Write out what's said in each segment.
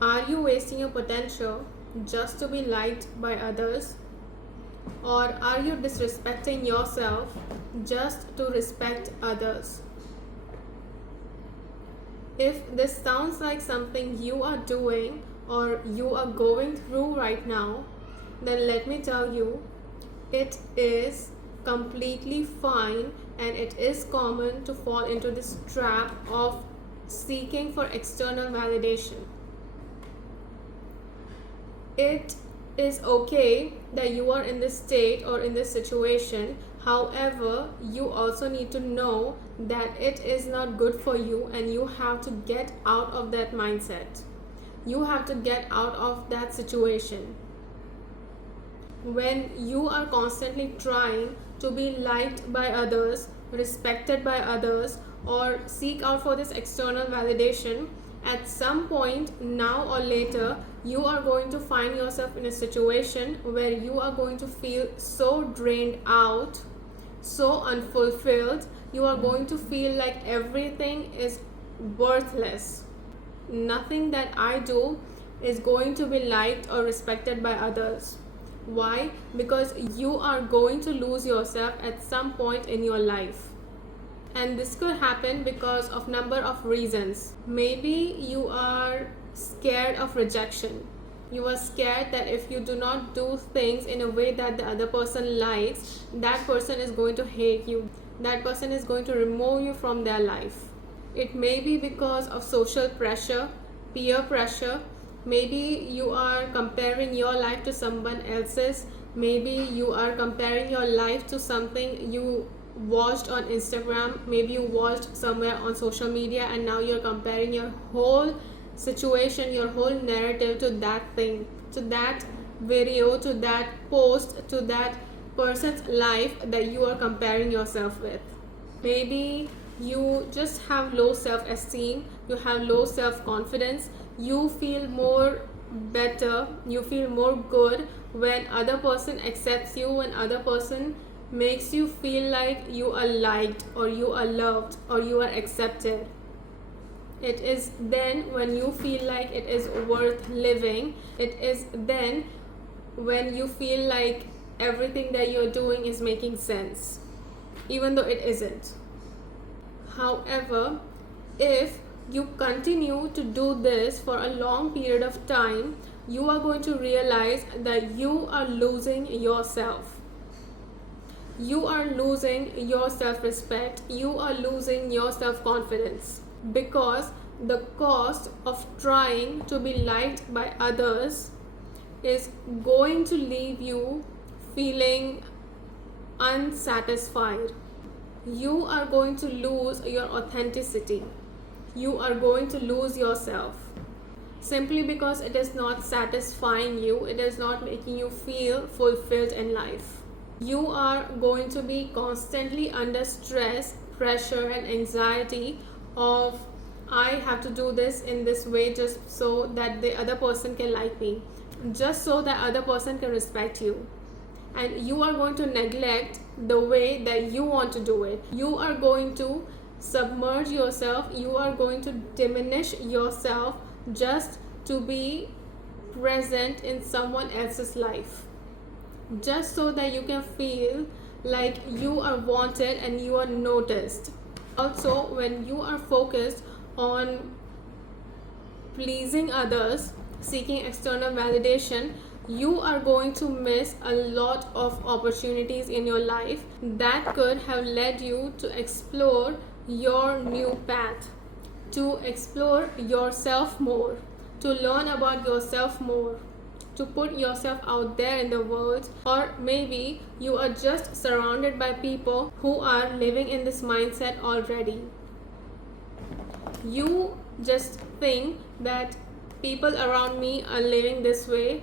Are you wasting your potential just to be liked by others? Or are you disrespecting yourself just to respect others? If this sounds like something you are doing or you are going through right now, then let me tell you, it is completely fine and it is common to fall into this trap of seeking for external validation. It is okay that you are in this state or in this situation. However, you also need to know that it is not good for you and you have to get out of that mindset. You have to get out of that situation. When you are constantly trying to be liked by others, respected by others, or seek out for this external validation, at some point, now or later, you are going to find yourself in a situation where you are going to feel so drained out, so unfulfilled. You are going to feel like everything is worthless. Nothing that I do is going to be liked or respected by others. Why? Because you are going to lose yourself at some point in your life. And this could happen because of number of reasons. Maybe you are scared of rejection. You are scared that if you do not do things in a way that the other person likes, that person is going to hate you. That person is going to remove you from their life. It may be because of social pressure, peer pressure. Maybe you are comparing your life to someone else's. Maybe you are comparing your life to something you watched on Instagram. Maybe you watched somewhere on social media and now you're comparing your whole situation, your whole narrative to that thing, to that video, to that post, to that person's life that you are comparing yourself with. Maybe you just have low self-esteem, you have low self-confidence, you feel more better, you feel more good when other person accepts you, when other person makes you feel like you are liked or you are loved or you are accepted. It is then when you feel like it is worth living. It is then when you feel like everything that you're doing is making sense, even though it isn't. However, if you continue to do this for a long period of time, you are going to realize that you are losing yourself. You are losing your self-respect. You are losing your self-confidence, because the cost of trying to be liked by others is going to leave you feeling unsatisfied. You are going to lose your authenticity. You are going to lose yourself simply because it is not satisfying you, it is not making you feel fulfilled in life. You are going to be constantly under stress, pressure, and anxiety of, I have to do this in this way just so that the other person can like me, just so that other person can respect you. And you are going to neglect the way that you want to do it. You are going to submerge yourself, you are going to diminish yourself just to be present in someone else's life, just so that you can feel like you are wanted and you are noticed. Also, when you are focused on pleasing others, seeking external validation, you are going to miss a lot of opportunities in your life that could have led you to explore your new path, to explore yourself more, to learn about yourself more, to put yourself out there in the world. Or maybe you are just surrounded by people who are living in this mindset already. You just think that people around me are living this way,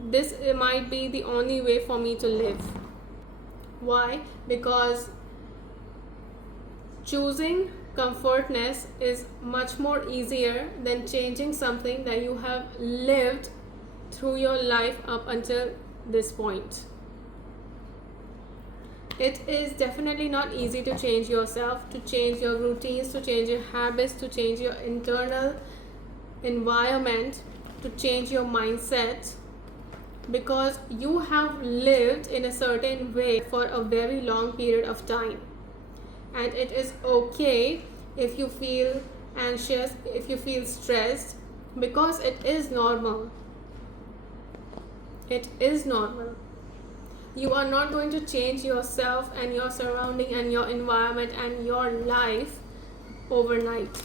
this might be the only way for me to live. Why? Because choosing comfortness is much more easier than changing something that you have lived through your life up until this point. It is definitely not easy to change yourself, to change your routines, to change your habits, to change your internal environment to change your mindset, because you have lived in a certain way for a very long period of time. And it is okay if you feel anxious, if you feel stressed, because it is normal. It is normal. You are not going to change yourself and your surrounding and your environment and your life overnight.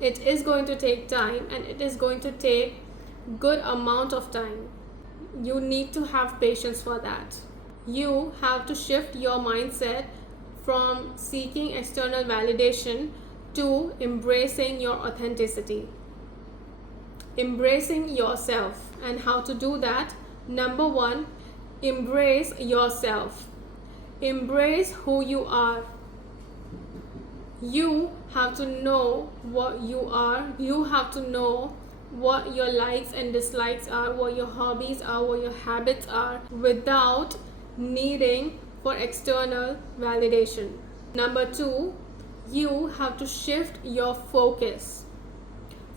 It is going to take time, and it is going to take good amount of time. You need to have patience for that. You have to shift your mindset from seeking external validation to embracing your authenticity, embracing yourself. And how to do that? Number one, embrace yourself. Embrace who you are. You have to know what you are. You have to know what your likes and dislikes are, what your hobbies are, what your habits are, without needing for external validation. Number two, you have to shift your focus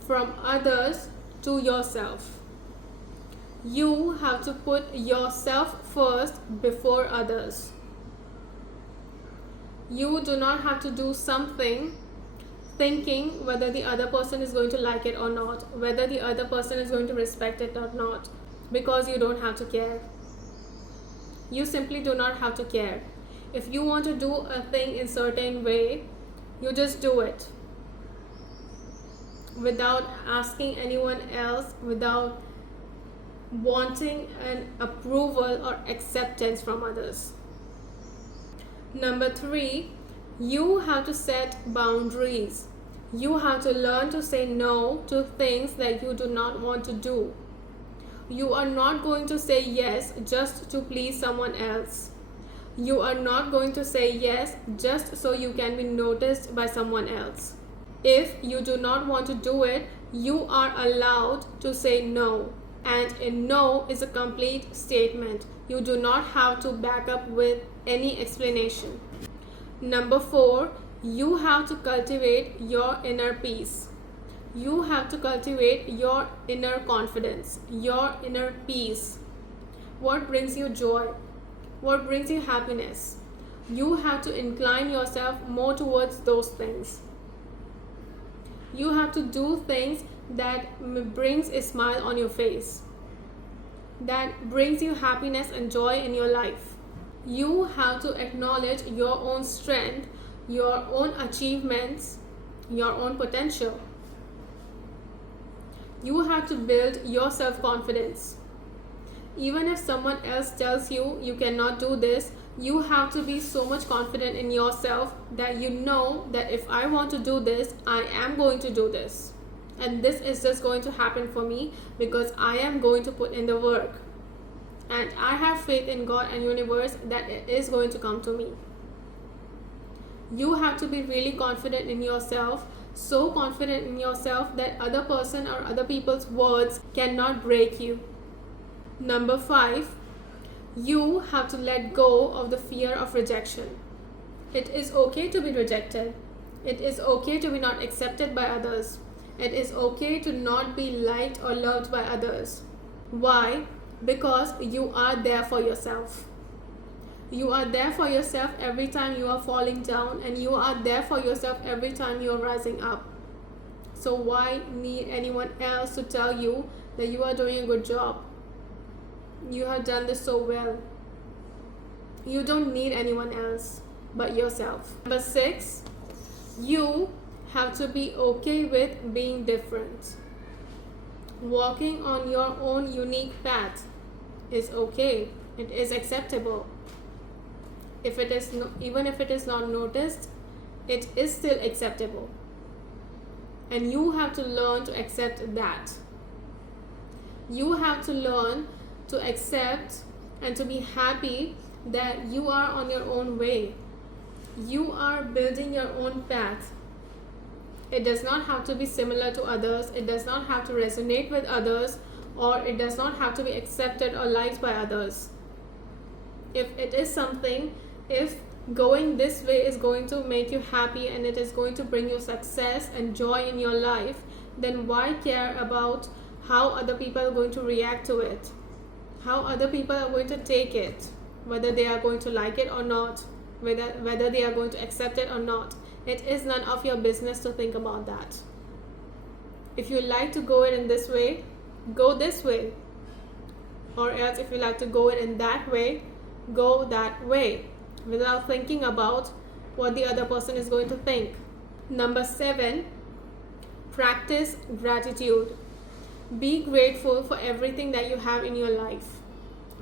from others to yourself. You have to put yourself first before others. You do not have to do something thinking whether the other person is going to like it or not, whether the other person is going to respect it or not, because you don't have to care. You simply do not have to care. If you want to do a thing in a certain way, you just do it without asking anyone else, without wanting an approval or acceptance from others. Number three, you have to set boundaries. You have to learn to say no to things that you do not want to do. You are not going to say yes just to please someone else. You are not going to say yes just so you can be noticed by someone else. If you do not want to do it, you are allowed to say no. And a no is a complete statement. You do not have to back up with any explanation. Number four, you have to cultivate your inner peace. You have to cultivate your inner confidence, your inner peace. What brings you joy? What brings you happiness? You have to incline yourself more towards those things. You have to do things that brings a smile on your face, that brings you happiness and joy in your life. You have to acknowledge your own strength, your own achievements, your own potential. You have to build your self-confidence. Even if someone else tells you you cannot do this, you have to be so much confident in yourself that you know that if I want to do this, I am going to do this. And this is just going to happen for me because I am going to put in the work. And I have faith in God and universe that it is going to come to me. You have to be really confident in yourself, so confident in yourself that other person or other people's words cannot break you. Number five, you have to let go of the fear of rejection. It is okay to be rejected. It is okay to be not accepted by others. It is okay to not be liked or loved by others. Why? Because you are there for yourself. You are there for yourself every time you are falling down, and you are there for yourself every time you are rising up. So why need anyone else to tell you that you are doing a good job? You have done this so well. You don't need anyone else but yourself. Number six, you have to be okay with being different. Walking on your own unique path is okay. It is acceptable. If it is even if it is not noticed, it is still acceptable. And you have to learn to accept that. You have to learn to accept and to be happy that you are on your own way. You are building your own path. It does not have to be similar to others. It does not have to resonate with others, or it does not have to be accepted or liked by others. If it is something, if going this way is going to make you happy and it is going to bring you success and joy in your life, then why care about how other people are going to react to it? How other people are going to take it? Whether they are going to like it or not, whether they are going to accept it or not. It is none of your business to think about that. If you like to go it in this way, go this way. Or else if you like to go it in that way, go that way, without thinking about what the other person is going to think. Number 7, practice gratitude. Be grateful for everything that you have in your life,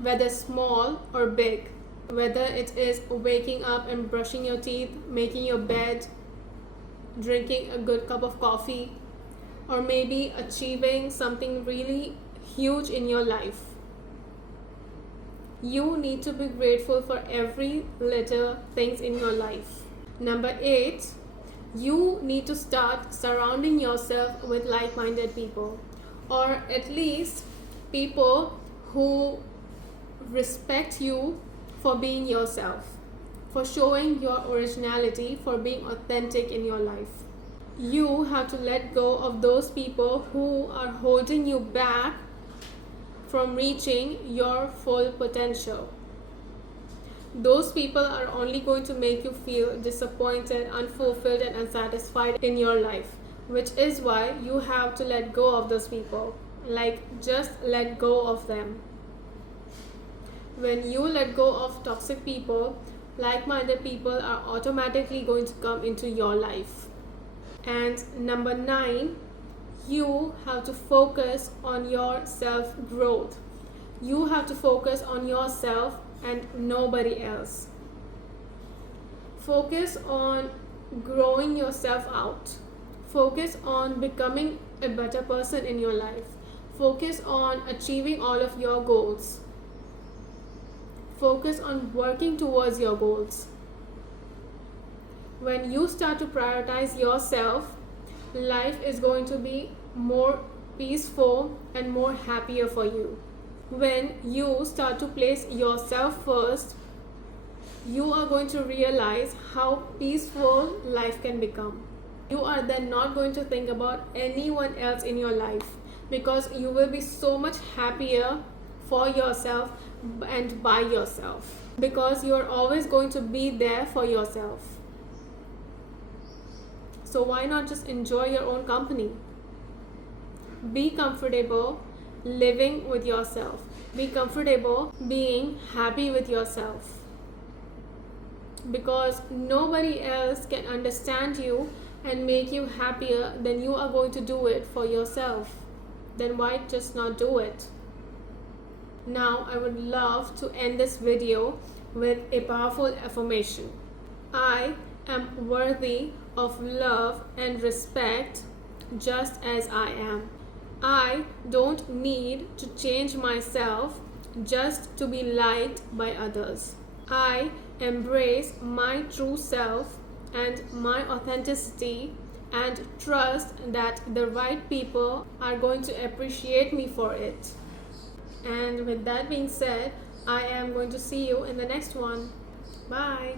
whether small or big. Whether it is waking up and brushing your teeth, making your bed, drinking a good cup of coffee, or maybe achieving something really huge in your life. You need to be grateful for every little things in your life. Number 8, you need to start surrounding yourself with like-minded people, or at least people who respect you for being yourself, for showing your originality, for being authentic in your life. You have to let go of those people who are holding you back from reaching your full potential. Those people are only going to make you feel disappointed, unfulfilled, and unsatisfied in your life, which is why you have to let go of those people. Just let go of them. When you let go of toxic people, like-minded people are automatically going to come into your life. And number 9, you have to focus on your self-growth. You have to focus on yourself and nobody else. Focus on growing yourself out. Focus on becoming a better person in your life. Focus on achieving all of your goals. Focus on working towards your goals. When you start to prioritize yourself, life is going to be more peaceful and more happier for you. When you start to place yourself first, you are going to realize how peaceful life can become. You are then not going to think about anyone else in your life, because you will be so much happier for yourself and by yourself, because you are always going to be there for yourself. So why not just enjoy your own company? Be comfortable living with yourself. Be comfortable being happy with yourself, because nobody else can understand you and make you happier than you are going to do it for yourself. Then why just not do it? Now I would love to end this video with a powerful affirmation. I am worthy of love and respect just as I am. I don't need to change myself just to be liked by others. I embrace my true self and my authenticity and trust that the right people are going to appreciate me for it. And with that being said, I am going to see you in the next one. Bye.